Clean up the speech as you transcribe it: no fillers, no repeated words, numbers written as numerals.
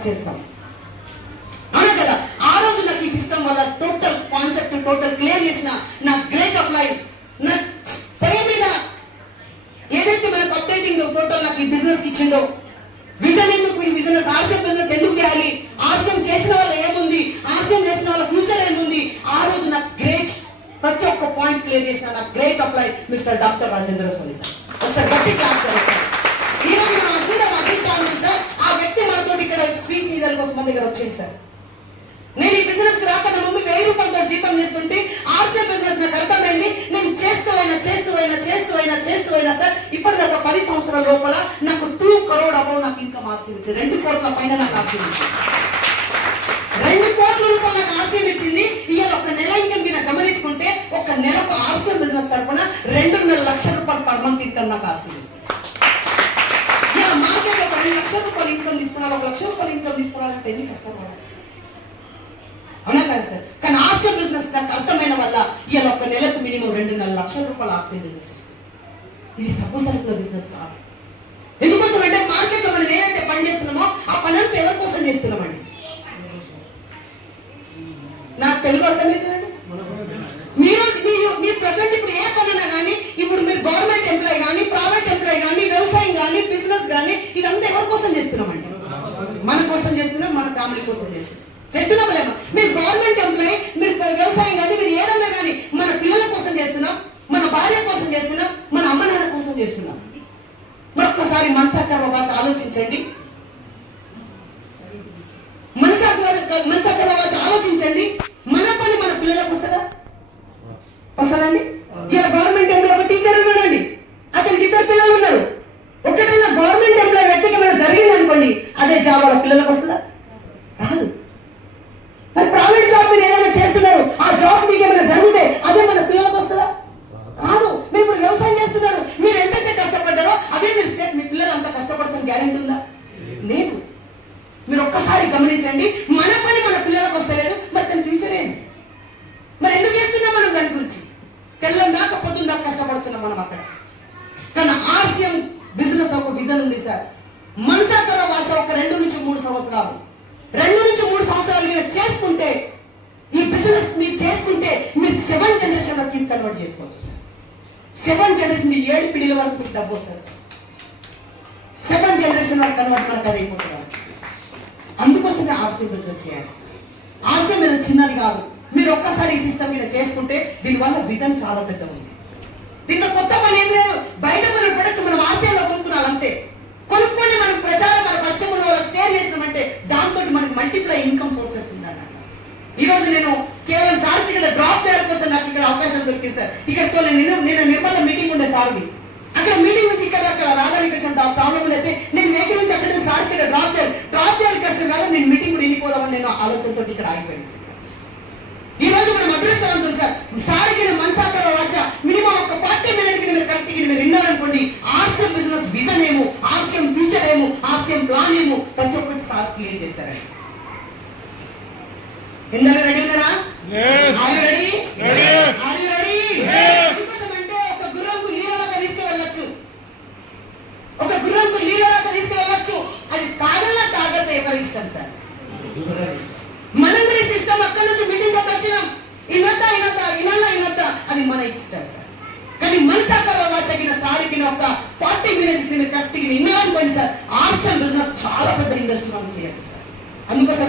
Work చేస్తాం. అవునా కదా? ఆ రోజు నాకు ఈ సిస్టమ్ వల్ల టోటల్ కాన్సెప్ట్ టోటల్ క్లియర్ చేసిన నా గ్రేట్ అప్లై నా పేరు మీద ఏదైతే మనకు అప్డేటింగ్ టోటల్ నాకు ఈ బిజినెస్ ఇచ్చిండో, విజన్ ఎందుకు, ఈ బిజినెస్ ఆర్సీఎం బిజినెస్ ఎందుకు చేయాలి, ఆర్సీఎం చేసిన వాళ్ళ ఏముంది, ఆర్సీఎం చేసిన వాళ్ళ ఫ్యూచర్ ఏముంది, ఆ రోజు నాకు గ్రేట్ ప్రతి ఒక్క పాయింట్ క్లియర్ చేసిన నా great applause mister doctor Rajendra Swamy sir. ఒకసారి గట్టి క్లాస్ సార్. ఈ రోజు మనం అందరం అదృష్టాన్ని సార్, ఆ వ్యక్తి మనతో ఇక్కడ స్పీచ్ ఇదల కోసం మన దగ్గర వచ్చింది సార్. నేను ఈ బిజినెస్ రాకన్నా ముందు 1000 రూపాయలతో జీతం చేస్తుంటే ఆర్సీఎం బిజినెస్ నాకు అర్థమైంది. నేను చేస్తూ అయినా సార్ ఇప్పటిదాకా 10 సంవత్సరాల లోపల నాకు 2 crore అబౌవ్ నాకు ఇన్కమ్ ఆర్సీఎం ఇచ్చింది. 2 కోట్ల పైన నాకు ఆర్సీఎం ఇచ్చింది. 2 కోట్ల రూపాయలు నాకు ఆర్సీఎం ఇచ్చింది. ఇవాళ ఒక నెల ఇన్కమ్ కింద గమనించుకుంటే ఒక నెలకు ఆర్సీఎం బిజినెస్ తరపున 2.5 లక్షల రూపాయలు పర్ మంత్ ఇన్కమ్ నాకు ఆర్సీఎం ఇస్తుంది. ఇలా మార్కెట్ ఒక 2 లక్షల రూపాయలు ఇన్కమ్ తీసుకున్నాను, 1 లక్ష రూపాయలు ఇన్కమ్ తీసుకోవాలంటే ఎన్ని కష్టపడాలి సార్? అవునా కదా సార్? కానీ ఆర్సీఎం బిజినెస్ నాకు అర్థమైన వల్ల ఇవాళ ఒక నెలకు మినిమం 2.5 లక్షల రూపాయలు ఆర్సీఎం బిజినెస్ వస్తుంది. ఇది సబ్బుసరుకుల బిజినెస్ కాదు. ఎందుకోసం అంటే మార్కెట్ లో మనం ఏదైతే పని చేస్తున్నామో ఆ పని అంతా ఎవరి కోసం చేస్తున్నామండి? నాకు తెలుగు అర్థమవుతుందండి. మీరు ప్రజెంట్ ఇప్పుడు ఏ పనైనా కానీ, ఇప్పుడు మీరు గవర్నమెంట్ ఎంప్లాయ్ కానీ, ప్రైవేట్ ఎంప్లాయ్ కానీ, వ్యవసాయం కానీ, బిజినెస్ కానీ, ఇదంతా ఎవరి కోసం చేస్తున్నామండి? మన కోసం చేస్తున్నాం, మన ఫ్యామిలీ కోసం చేస్తున్నాం లేమా? మీరు గవర్నమెంట్ ఎంప్లాయ్, మీరు వ్యవసాయం కానీ, మీరు ఏదన్నా కానీ మన పిల్లల కోసం చేస్తున్నాం, మన భార్య కోసం చేస్తున్నాం, మన అమ్మ నాన్న కోసం చేస్తున్నాం. మరొక్కసారి మనసాకర వాచ్ ఆలోచించండి. మనసాకర వాచ్ ఆలోచించండి. మన పని మన పిల్లలకు వస్తుందండి. ఇలా గవర్నమెంట్ ఎంప్లాయ్ ఒక టీచర్ ఉన్నాడండి, అతనికి 2 పిల్లలు ఉన్నారు. ఒకటైనా గవర్నమెంట్ ఎంప్లాయ్ వ్యక్తికి ఏమైనా జరిగింది అనుకోండి, అదే జాబ్ వాళ్ళ పిల్లలకు వస్తుందా? రాదు. మరి ప్రైవేట్ జాబ్ మీరు ఏదైనా చేస్తున్నారు, ఆ జాబ్ మీకు ఏమైనా జరిగితే అదే మన పిల్లలకు వస్తుందా? రాదు. మీరు ఇప్పుడు వ్యవసాయం చేస్తున్నారు, మీరు ఎంతైతే కష్టపడ్డారో అదే మీరు మీ పిల్లలు అంత కష్టపడతాను గ్యారెంటీ ఉందా? లేదు. మీరు ఒక్కసారి గమనించండి, మన పని మన పిల్లలకు వస్తలేదు, మరి తన ఫ్యూచర్ ఏంటి? మరి ఎందుకు చేస్తున్నాం మనం దాని గురించి? తెల్లం దాకా పొద్దున్న దాకా కష్టపడుతున్నాం మనం అక్కడ. కానీ ఆర్సీఎం బిజినెస్ ఒక విజన్ ఉంది సార్. మనసాకర వాచ ఒక 2 నుంచి 3 సంవత్సరాలు మీరు చేసుకుంటే, ఈ బిజినెస్ మీరు చేసుకుంటే మీరు 7 జనరేషన్ వరకు ఇది కన్వర్ట్ చేసుకోవచ్చు సార్. 7 జనరేషన్, మీరు 7 పీढ़ీల వరకు మీకు డబ్బు వస్తుంది సార్. 7 జనరేషన్ వరకు కన్వర్ట్ మనకు అది అయిపోతుంది. అందుకోసమే ఆర్సీఎం బిజినెస్ చేయాలి సార్. ఆర్సీఎం మీద చిన్నది కాదు. మీరు ఒక్కసారి ఈ సిస్టమ్ మీద చేసుకుంటే దీనివల్ల విజన్ చాలా పెద్ద ఉంది. దీంట్లో కొత్త పని ఏం లేదు. బయట మన ప్రొడక్ట్ మనం ఆర్సీఎంలో కొనుక్కున్నాం అంతే. కొనుక్కొని మనం ప్రచారం మన పరిచయం ఉన్న వాళ్ళకి షేర్ చేసినామంటే దాంతో మనకి మల్టిప్లై ఇన్కమ్ సోర్సెస్ ఉందన్నమాట. ఈ రోజు నేను కేవలం సార్ ఇక్కడ డ్రాప్ చేయడం కోసం నాకు ఇక్కడ అవకాశం దొరికింది సార్. ఇక్కడితో నేను నిర్మల మీటింగ్ ఉండే సార్ది, అక్కడ మీటింగ్ నుంచి ఇక్కడ రావడానికి వచ్చిన ప్రాబ్లం అయితే నేను వెహికల్ నుంచి అక్కడ సార్ ఇక్కడ డ్రాప్ చేయాలి కష్టం కాదు, నేను మీటింగ్ కూడా వినిపోదామని నేను ఆలోచనతో ఇక్కడ ఆగిపోయింది సార్. ఈ రోజు మనం అదృష్టవంతులు సార్. సార్కి మనసాకర వాచ మినిమం ఒక 40 minutes మీరు కరెక్ట్ మీరు విన్నారనుకోండి, ఆర్సీఎం బిజినెస్ విజన్ ఏమో, ఆర్సీఎం ఫ్యూచర్ ఏమో, ఆర్సీఎం ప్లాన్ ఏమో ప్రతి ఒక్కటి సార్ క్లియర్ చేస్తారండి. ఇందులో రెడీ ఉన్నారా? Are you ready? ఎందుకోసమంటే ఒక గుర్రంకు నీళ్ళలాగా తీసుకువెళ్ళొచ్చు, అది తాగతే ఎవరి ఇష్టం సార్? గుర్రం ఇష్టం. మనం కూడా సిస్టమ్ అక్కడ నుంచి మీటింగ్ దగ్గర వచ్చినాం, ఇనతా అది మన ఇష్టం సార్. కానీ మనసాకర వాచకిన సారికి ఒక 40 minutes కరెక్ట్గా విన్నారనుకోండి సార్, ఆర్సీఎం బిజినెస్ చాలా పెద్ద ఇండస్ట్రీ మనం చేయొచ్చు సార్. అందుకోసం